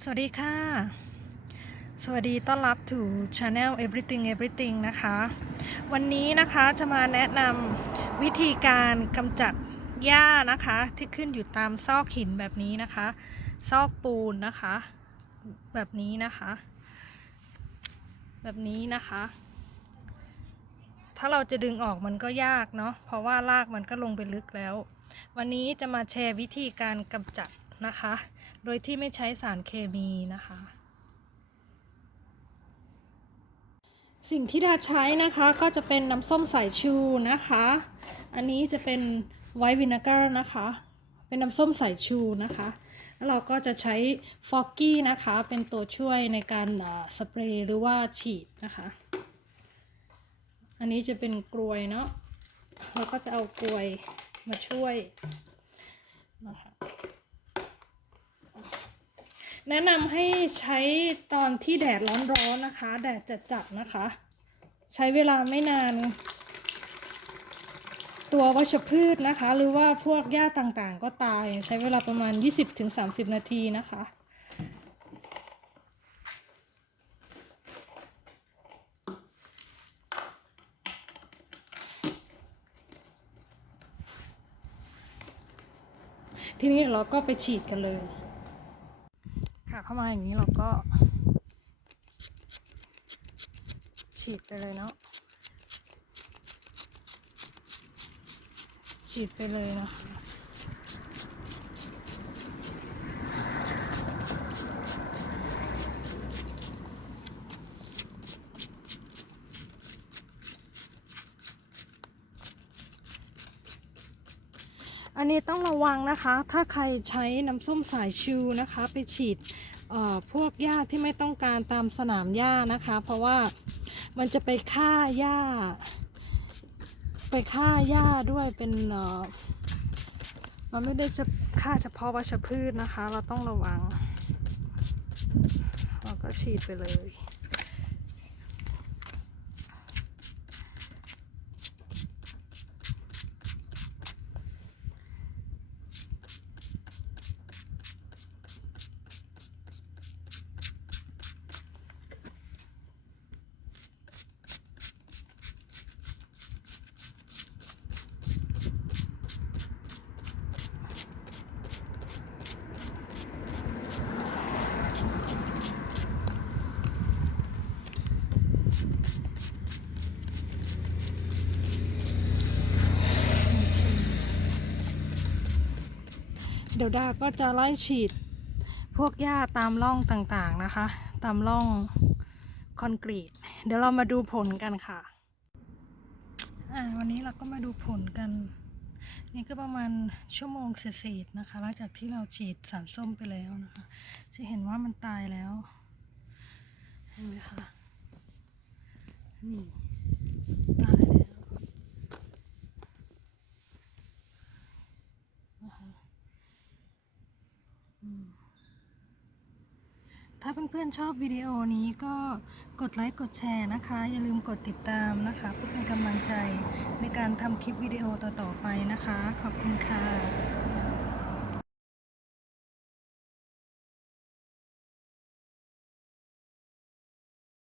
สวัสดีค่ะ สวัสดีต้อนรับถู Channel Everything Everything นะคะ วันนี้นะคะจะมาแนะนำวิธีการกำจัดหญ้านะคะ ที่ขึ้นอยู่ตามซอกหินแบบนี้นะคะ ซอกปูนนะคะ แบบนี้นะคะ แบบนี้นะคะ ถ้าเราจะดึงออกมันก็ยากเนาะเพราะว่ารากมันก็ลงไปลึกแล้ว วันนี้จะมาแชร์วิธีการกำจัด นะคะ โดยที่ไม่ใช้สารเคมีนะคะ สิ่งที่ดาใช้นะคะก็จะเป็นน้ำส้มสายชูนะคะ อันนี้จะเป็นไวท์วิน e ก a r นะคะ เป็นน้ำส้มสายชูนะคะแล้วเราก็จะใช้ฟอกกี้นะคะ เป็นตัวช่วยในการสเปรย์หรือว่าฉีดนะคะ อันนี้จะเป็นกลวยเนาะเราก็จะเอากลวยมาช่วยนะคะ แนะนำให้ใช้ตอนที่แดดร้อนๆนะคะ แดดจัดๆนะคะ ใช้เวลาไม่นาน ตัววัชพืชนะคะ หรือว่าพวกหญ้าต่างๆ ก็ตาย ใช้เวลาประมาณ 20-30 นาทีนะคะทีนี้เราก็ไปฉีดกันเลยามาอย่างนี้เราก็ ฉีดไปเลยเนาะฉีดไปเลยนะคะอันนี้ต้องระวังนะคะ ถ้าใครใช้น้ำส้มสายชูนะคะ ไปฉีด พวกหญ้าที่ไม่ต้องการตามสนามหญ้านะคะ เพราะว่ามันจะไปฆ่าหญ้า ไปฆ่าหญ้าด้วยเป็นมันไม่ได้จะฆ่าเฉพาะวัชพืชนะคะ เราต้องระวังเราก็ฉีดไปเลย เดี๋ยวดาก็จะไล่ฉีด พวกหญ้าตามร่องต่างๆนะคะ ตามร่องคอนกรีต เดี๋ยวเรามาดูผลกันค่ะอ่าวันนี้เราก็มาดูผลกัน นี่ก็ประมาณชั่วโมงเศษๆนะคะ หลังจากที่เราฉีดสารส้มไปแล้วนะคะ จะเห็นว่ามันตายแล้ว เห็นไหมคะ นี่ตายแล้วนะคะ ถ้าเพื่อนๆชอบวิดีโอนี้ก็กดไลค์กดแชร์นะคะ อย่าลืมกดติดตามนะคะเพื่อเป็นกำลังใจในการทำคลิปวิดีโอต่อๆไปนะคะ ขอบคุณค่ะ